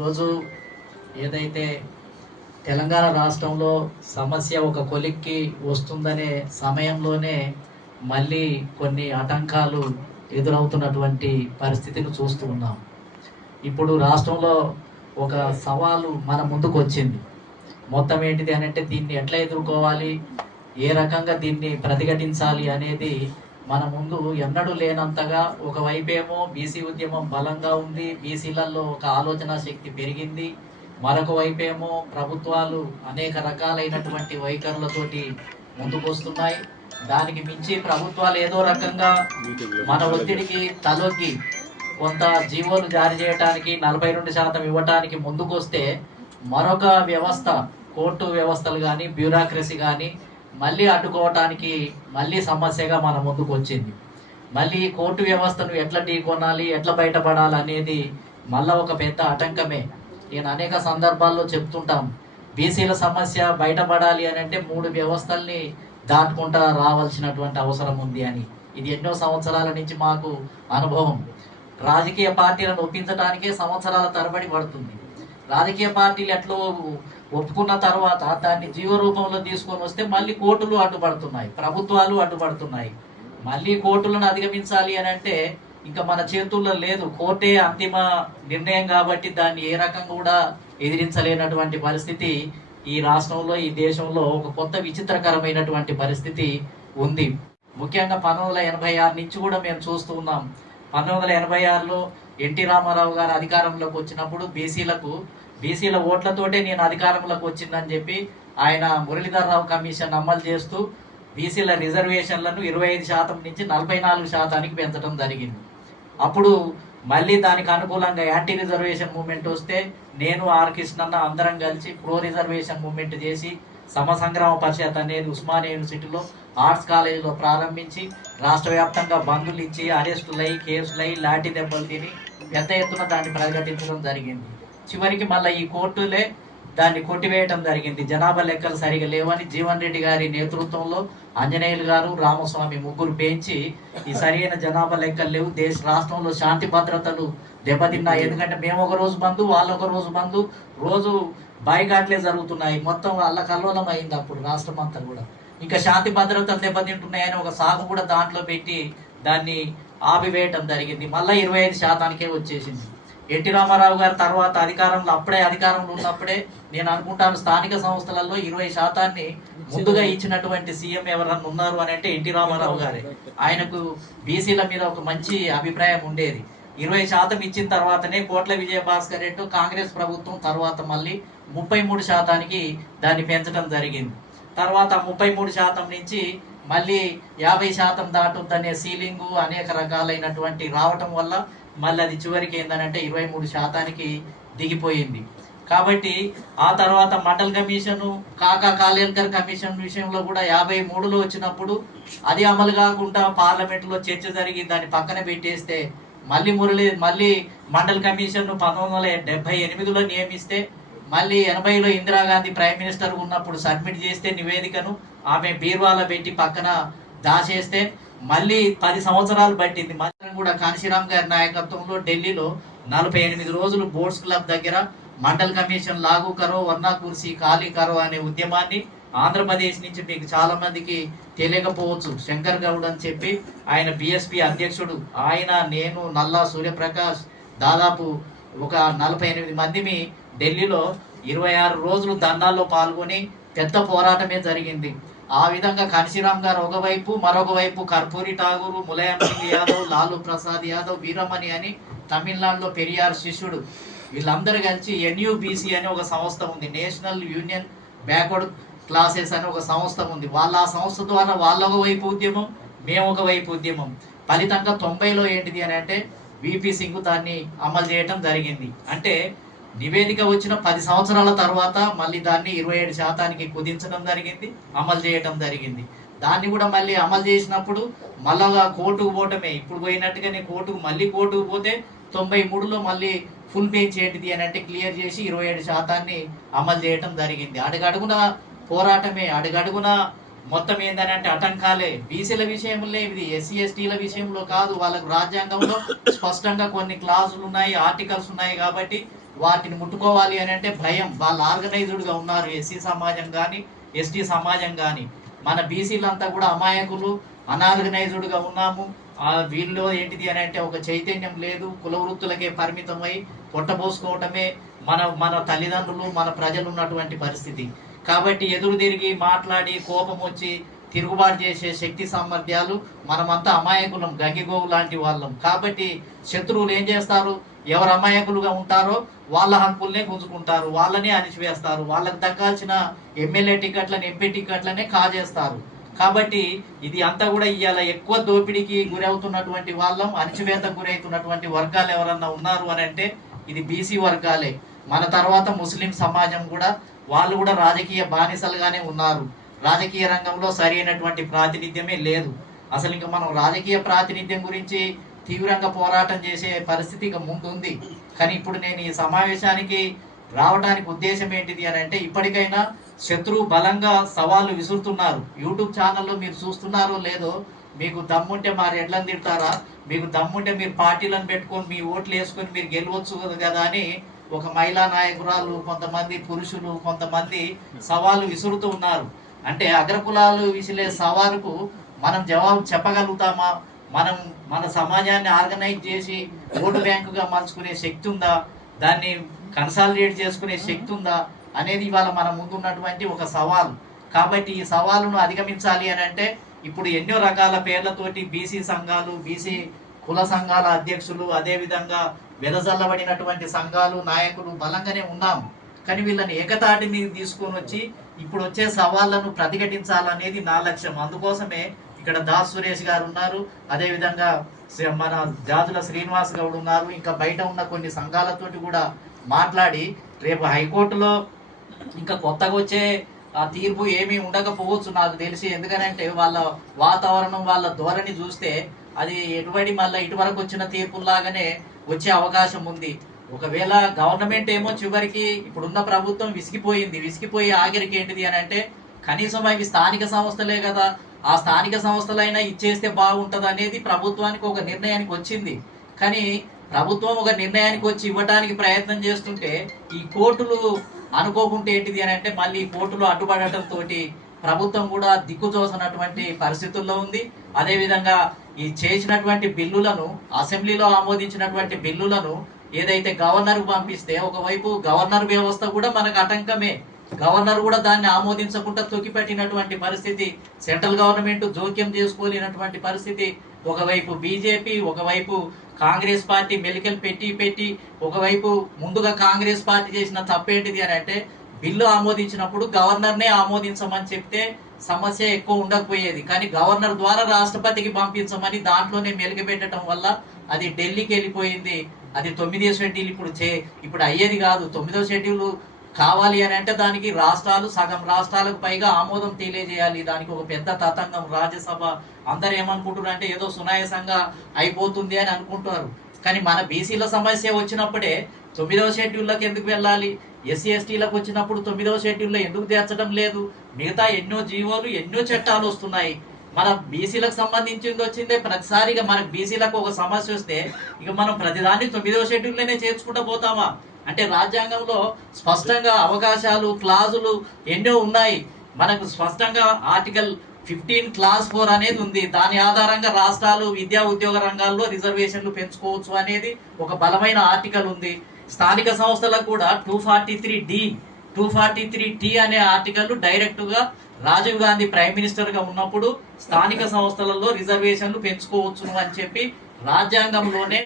రోజు ఏదైతే తెలంగాణ రాష్ట్రంలో సమస్య ఒక కొలిక్కి వస్తుందనే సమయంలోనే మళ్ళీ కొన్ని ఆటంకాలు ఎదురవుతున్నటువంటి పరిస్థితిని చూస్తూ ఉన్నాం. ఇప్పుడు రాష్ట్రంలో ఒక సవాలు మన ముందుకు వచ్చింది. మొత్తం ఏంటిది అని అంటే దీన్ని ఎట్లా ఎదుర్కోవాలి, ఏ రకంగా దీన్ని ప్రతిఘటించాలి అనేది మన ముందు ఎన్నడూ లేనంతగా ఒకవైపేమో బీసీ ఉద్యమం బలంగా ఉంది, బీసీలలో ఒక ఆలోచన శక్తి పెరిగింది. మరొక వైపేమో ప్రభుత్వాలు అనేక రకాలైనటువంటి వైఖరులతోటి ముందుకు వస్తున్నాయి. దానికి మించి ప్రభుత్వాలు ఏదో రకంగా మన ఒత్తిడికి తలొగ్గి కొంత జీవోలు జారీ చేయడానికి 42% ఇవ్వటానికి ముందుకు వస్తే మరొక వ్యవస్థ, కోర్టు వ్యవస్థలు కానీ బ్యూరోక్రసీ కానీ మళ్ళీ అడ్డుకోవటానికి మళ్ళీ సమస్యగా మన ముందుకు వచ్చింది. మళ్ళీ కోర్టు వ్యవస్థను ఎట్లా ఢీకొనాలి, ఎట్లా బయటపడాలి అనేది మళ్ళీ ఒక పెద్ద ఆటంకమే. నేను అనేక సందర్భాల్లో చెప్తుంటాం, బీసీల సమస్య బయటపడాలి అని అంటే 3 వ్యవస్థల్ని దాటుకుంటా రావాల్సినటువంటి అవసరం ఉంది అని. ఇది ఎన్నో సంవత్సరాల నుంచి మాకు అనుభవం. రాజకీయ పార్టీలను ఒప్పించడానికే సంవత్సరాల తరబడి పడుతుంది. రాజకీయ పార్టీలు ఎట్లా ఒప్పుకున్న తర్వాత దాన్ని జీవ రూపంలో తీసుకొని వస్తే మళ్ళీ కోర్టులు అడ్డుపడుతున్నాయి, ప్రభుత్వాలు అడ్డుపడుతున్నాయి. మళ్ళీ కోర్టులను అధిగమించాలి అని అంటే ఇంకా మన చేతుల్లో లేదు. కోర్టే అంతిమ నిర్ణయం కాబట్టి దాన్ని ఏ రకంగా కూడా ఎదిరించలేనటువంటి పరిస్థితి ఈ రాష్ట్రంలో, ఈ దేశంలో ఒక కొత్త విచిత్రకరమైనటువంటి పరిస్థితి ఉంది. ముఖ్యంగా 1986 నుంచి కూడా మేము చూస్తూ ఉన్నాం. 1986లో ఎన్టీ రామారావు గారు అధికారంలోకి వచ్చినప్పుడు బీసీల ఓట్లతోటే నేను అధికారంలోకి వచ్చిందని చెప్పి ఆయన మురళీధర్ రావు కమిషన్ అమలు చేస్తూ బీసీల రిజర్వేషన్లను 25% నుంచి 44% పెంచడం జరిగింది. అప్పుడు మళ్ళీ దానికి అనుకూలంగా యాంటీ రిజర్వేషన్ మూవ్మెంట్ వస్తే నేను ఆర్ కృష్ణన్న అందరం కలిసి ప్రో రిజర్వేషన్ మూవ్మెంట్ చేసి సమసంగ్రామ పరిషత్ అనేది ఉస్మానియా యూనివర్సిటీలో ఆర్ట్స్ కాలేజీలో ప్రారంభించి రాష్ట్ర వ్యాప్తంగా బంధులు ఇచ్చి అరెస్టులై, కేసులై, లాఠీ దెబ్బలు తిని పెద్ద ఎత్తున దాన్ని ప్రకటించడం జరిగింది. చివరికి మళ్ళీ ఈ కోర్టులే దాన్ని కొట్టివేయటం జరిగింది. జనాభా లెక్కలు సరిగా లేవని జీవన్ రెడ్డి గారి నేతృత్వంలో ఆంజనేయులు గారు, రామస్వామి ముగ్గురు పెంచి ఈ సరైన జనాభా లెక్కలు లేవు, రాష్ట్రంలో శాంతి భద్రతలు దెబ్బతిన్నాయి. ఎందుకంటే మేము ఒక రోజు బంధు, వాళ్ళు ఒక రోజు బంధు, రోజు బాయిఘాట్లే జరుగుతున్నాయి. మొత్తం అల్లకల్లోలం అయింది అప్పుడు రాష్ట్రం అంతా కూడా. ఇంకా శాంతి భద్రతలు దెబ్బతింటున్నాయని ఒక సాగు కూడా దాంట్లో పెట్టి దాన్ని ఆపివేయటం జరిగింది. మళ్ళీ 25%కే వచ్చేసింది. ఎన్టీ రామారావు గారు తర్వాత అధికారంలో ఉన్నప్పుడే నేను అనుకుంటాను స్థానిక సంస్థలలో 20% ముందుగా ఇచ్చినటువంటి సీఎం ఎవరన్నా ఉన్నారు అని అంటే ఎన్టీ రామారావు గారే. ఆయనకు బీసీల మీద ఒక మంచి అభిప్రాయం ఉండేది. 20% ఇచ్చిన తర్వాతనే కోట్ల విజయభాస్కర్ రెడ్డి కాంగ్రెస్ ప్రభుత్వం తర్వాత మళ్ళీ 33%కి దాన్ని పెంచడం జరిగింది. తర్వాత 33% నుంచి మళ్ళీ 50% దాటుద్దనే సీలింగు అనేక రకాలైనటువంటి రావటం వల్ల మళ్ళీ అది చివరికి ఏంటంటే 23%కి దిగిపోయింది. కాబట్టి ఆ తర్వాత మండల్ కమిషను, కాకా కాలేల్కర్ కమిషన్ విషయంలో కూడా 53లో వచ్చినప్పుడు అది అమలు కాకుండా పార్లమెంటులో చర్చ జరిగి దాన్ని పక్కన పెట్టేస్తే మళ్ళీ మండల్ కమిషన్ను 1978లో నియమిస్తే మళ్ళీ 80లో ఇందిరాగాంధీ ప్రైమ్ మినిస్టర్ ఉన్నప్పుడు సబ్మిట్ చేస్తే నివేదికను ఆమె బీర్వాలో పెట్టి పక్కన దాచేస్తే మళ్ళీ 10 సంవత్సరాలు పట్టింది. మళ్ళీ కూడా కాంశీరామ్ గారి నాయకత్వంలో ఢిల్లీలో 48 రోజులు బోర్డ్స్ క్లబ్ దగ్గర మండల్ కమిషన్ లాగు కరో వర్నా కుర్సీ ఖాళీ కరో అనే ఉద్యమాన్ని ఆంధ్రప్రదేశ్ నుంచి మీకు చాలా మందికి తెలియకపోవచ్చు, శంకర్ గౌడ్ అని చెప్పి ఆయన బిఎస్పి అధ్యక్షుడు, ఆయన, నేను, నల్లా సూర్యప్రకాష్ దాదాపు ఒక 48 మందిని ఢిల్లీలో 26 రోజులు ధర్నాల్లో పాల్గొని పెద్ద పోరాటమే జరిగింది. ఆ విధంగా కాంశీరామ్ గారు ఒకవైపు, మరొక వైపు కర్పూరి ఠాగూర్, ములాయం సింగ్ యాదవ్, లాలూ ప్రసాద్ యాదవ్, వీరమణి అని తమిళనాడులో పెరియార్ శిష్యుడు, వీళ్ళందరూ కలిసి ఎన్యూబీసీ అనే ఒక సంస్థ ఉంది, నేషనల్ యూనియన్ బ్యాక్వర్డ్ క్లాసెస్ అని ఒక సంస్థ ఉంది. ఆ సంస్థ ద్వారా వాళ్ళ ఒక వైపు ఉద్యమం, మేము ఒక వైపు ఉద్యమం. ఫలితంగా 90లో ఏంటిది అని అంటే విపి సింగ్ దాన్ని అమలు చేయటం జరిగింది. అంటే నివేదిక వచ్చిన 10 సంవత్సరాల తర్వాత మళ్ళీ దాన్ని 27%కి కుదించడం జరిగింది, అమలు చేయటం జరిగింది. దాన్ని కూడా మళ్ళీ అమలు చేసినప్పుడు మళ్ళా కోర్టుకు పోవటమే. ఇప్పుడు పోయినట్టుగానే కోర్టుకు పోతే 93లో మళ్ళీ ఫుల్ బెంచ్ ఏంటిది అని అంటే క్లియర్ చేసి 27%ని అమలు చేయటం జరిగింది. అడుగడుగున పోరాటమే, అడుగడుగున మొత్తం ఏందని అంటే ఆటంకాలే. బీసీల విషయంలో ఇది ఎస్సీ ఎస్టీల విషయంలో కాదు, వాళ్ళకు రాజ్యాంగంలో స్పష్టంగా కొన్ని క్లాజులు ఉన్నాయి, ఆర్టికల్స్ ఉన్నాయి. కాబట్టి వాటిని ముట్టుకోవాలి అని అంటే భయం. వాళ్ళు ఆర్గనైజ్డ్గా ఉన్నారు, ఎస్సీ సమాజం కానీ ఎస్టీ సమాజం కానీ. మన బీసీలంతా కూడా అమాయకులు, అనార్గనైజ్డ్గా ఉన్నాము. వీళ్ళు ఏంటిది అని అంటే ఒక చైతన్యం లేదు, కుల వృత్తులకే పరిమితమై పొట్టబోసుకోవటమే మన మన తల్లిదండ్రులు, మన ప్రజలు ఉన్నటువంటి పరిస్థితి. కాబట్టి ఎదురు తిరిగి మాట్లాడి కోపం వచ్చి తిరుగుబాటు చేసే శక్తి సామర్థ్యాలు, మనమంతా అమాయకులం, గంగిగోవు లాంటి వాళ్ళం. కాబట్టి శత్రువులు ఏం చేస్తారు, ఎవరు అమాయకులుగా ఉంటారో వాళ్ళ హక్కుల్నే గుంజుకుంటారు, వాళ్ళనే అణిచివేస్తారు, వాళ్ళకి దక్కాల్సిన ఎమ్మెల్యే టికెట్లను ఎంపీ టికెట్లనే కాజేస్తారు. కాబట్టి ఇది అంతా కూడా ఇవాళ ఎక్కువ దోపిడీకి గురవుతున్నటువంటి వాళ్ళం, అణిచివేతకు గురవుతున్నటువంటి వర్గాలు ఎవరన్నా ఉన్నారు అని అంటే ఇది బీసీ వర్గాలే. మన తర్వాత ముస్లిం సమాజం కూడా, వాళ్ళు కూడా రాజకీయ బానిసలుగానే ఉన్నారు. రాజకీయ రంగంలో సరైనటువంటి ప్రాతినిధ్యమే లేదు. అసలు ఇంకా మనం రాజకీయ ప్రాతినిధ్యం గురించి తీవ్రంగా పోరాటం చేసే పరిస్థితి ఇక ముందుంది. కానీ ఇప్పుడు నేను ఈ సమావేశానికి రావడానికి ఉద్దేశం ఏంటిది అని అంటే, ఇప్పటికైనా శత్రువు బలంగా సవాళ్ళు విసురుతున్నారు. యూట్యూబ్ ఛానల్లో మీరు చూస్తున్నారో లేదో, మీకు దమ్ముంటే మరి ఎడ్లను తిడతారా, మీకు దమ్ముంటే మీరు పార్టీలను పెట్టుకొని మీ ఓట్లు వేసుకొని మీరు గెలవచ్చు కదా అని ఒక మహిళా నాయకురాలు, కొంతమంది పురుషులు, కొంతమంది సవాళ్ళు విసురుతూ ఉన్నారు. అంటే అగ్రకులాలు విసిలే సవాలుకు మనం జవాబు చెప్పగలుగుతామా? మనం మన సమాజాన్ని ఆర్గనైజ్ చేసి ఓటు బ్యాంకుగా మలుచుకునే శక్తి ఉందా? దాన్ని కన్సాలిడేట్ చేసుకునే శక్తి ఉందా అనేది ఇవాళ మన ముందున్నటువంటి ఒక సవాలు. కాబట్టి ఈ సవాలును అధిగమించాలి అని అంటే ఇప్పుడు ఎన్నో రకాల పేర్లతోటి బీసీ సంఘాలు, బీసీ కుల సంఘాల అధ్యక్షులు, అదేవిధంగా వెదజల్లబడినటువంటి సంఘాలు, నాయకులు బలంగానే ఉన్నాం. కానీ వీళ్ళని ఏకతాటిని తీసుకొని వచ్చి ఇప్పుడు వచ్చే సవాళ్లను ప్రతిఘటించాలనేది నా లక్ష్యం. అందుకోసమే ఇక్కడ దాస్ సురేష్ గారు ఉన్నారు, అదేవిధంగా మన జాజుల శ్రీనివాస్ గౌడ్ ఉన్నారు. ఇంకా బయట ఉన్న కొన్ని సంఘాలతోటి కూడా మాట్లాడి రేపు హైకోర్టులో ఇంకా కొత్తగా వచ్చే ఆ తీర్పు ఏమీ ఉండకపోవచ్చు నాకు తెలిసి. ఎందుకనంటే వాళ్ళ వాతావరణం, వాళ్ళ ధోరణి చూస్తే అది ఎటుబడి మళ్ళీ ఇటువరకు వచ్చిన తీర్పులాగానే వచ్చే అవకాశం ఉంది. ఒకవేళ గవర్నమెంట్ ఏమో చివరికి ఇప్పుడున్న ప్రభుత్వం విసిగిపోయి ఆఖరికి ఏంటిది అని అంటే, కనీసం అవి స్థానిక సంస్థలే కదా, ఆ స్థానిక సంస్థలైనా ఇచ్చేస్తే బాగుంటుంది అనేది ప్రభుత్వానికి ఒక నిర్ణయానికి వచ్చింది. కానీ ప్రభుత్వం ఒక నిర్ణయానికి వచ్చి ఇవ్వడానికి ప్రయత్నం చేస్తుంటే ఈ కోర్టులు అనుకోకుంటే ఏంటిది అని అంటే మళ్ళీ కోర్టులు అడ్డుపడటంతో ప్రభుత్వం కూడా దిక్కుచోసినటువంటి పరిస్థితుల్లో ఉంది. అదేవిధంగా ఈ చేసినటువంటి బిల్లులను, అసెంబ్లీలో ఆమోదించినటువంటి బిల్లులను ఏదైతే గవర్నర్కు పంపిస్తే, ఒకవైపు గవర్నర్ వ్యవస్థ కూడా మనకు ఆటంకమే. గవర్నర్ కూడా దాన్ని ఆమోదించకుండా తొక్కిపెట్టినటువంటి పరిస్థితి, సెంట్రల్ గవర్నమెంట్ జోక్యం చేసుకోలేనటువంటి పరిస్థితి. ఒకవైపు బీజేపీ, ఒకవైపు కాంగ్రెస్ పార్టీ మెలికలు పెట్టి ఒకవైపు ముందుగా కాంగ్రెస్ పార్టీ చేసిన తప్పేంటిది అని అంటే, బిల్లు ఆమోదించినప్పుడు గవర్నర్నే ఆమోదించమని చెప్తే సమస్య ఎక్కువ ఉండకపోయేది. కానీ గవర్నర్ ద్వారా రాష్ట్రపతికి పంపించమని దాంట్లోనే మెలిక పెట్టడం వల్ల అది ఢిల్లీకి వెళ్ళిపోయింది. అది 9వ షెడ్యూల్ ఇప్పుడు అయ్యేది కాదు. 9వ షెడ్యూల్ కావాలి అని అంటే దానికి రాష్ట్రాలు, సగం రాష్ట్రాలకు పైగా ఆమోదం తెలియజేయాలి. దానికి ఒక పెద్ద తతంగం. రాజ్యసభ అందరు ఏమనుకుంటున్నారు అంటే ఏదో సునాయాసంగా అయిపోతుంది అని అనుకుంటున్నారు. కానీ మన బీసీల సమస్య వచ్చినప్పుడే 9వ షెడ్యూల్లోకి ఎందుకు వెళ్ళాలి? ఎస్సీ ఎస్టీలకు వచ్చినప్పుడు 9వ షెడ్యూల్లో ఎందుకు చేర్చడం లేదు? మిగతా ఎన్నో జీవోలు, ఎన్నో చట్టాలు వస్తున్నాయి. మన బీసీలకు సంబంధించింది వచ్చిందే ప్రతిసారిగా. మనకు బీసీలకు ఒక సమస్య వస్తే ఇక మనం ప్రతిదాన్ని 9వ షెడ్యూల్లోనే చేర్చుకుంటూ పోతామా? అంటే రాజ్యాంగంలో స్పష్టంగా అవకాశాలు, క్లాజులు ఎన్నో ఉన్నాయి. మనకు స్పష్టంగా ఆర్టికల్ 15 క్లాస్ 4 అనేది ఉంది. దాని ఆధారంగా రాష్ట్రాలు విద్యా ఉద్యోగ రంగాల్లో రిజర్వేషన్లు పెంచుకోవచ్చు అనేది ఒక బలమైన ఆర్టికల్ ఉంది. స్థానిక సంస్థలకు కూడా 243D, 243T అనే ఆర్టికల్ డైరెక్ట్గా రాజీవ్ గాంధీ ప్రైమ్ మినిస్టర్ గా ఉన్నప్పుడు స్థానిక సంస్థలలో రిజర్వేషన్లు పెంచుకోవచ్చును అని చెప్పి రాజ్యాంగంలోనే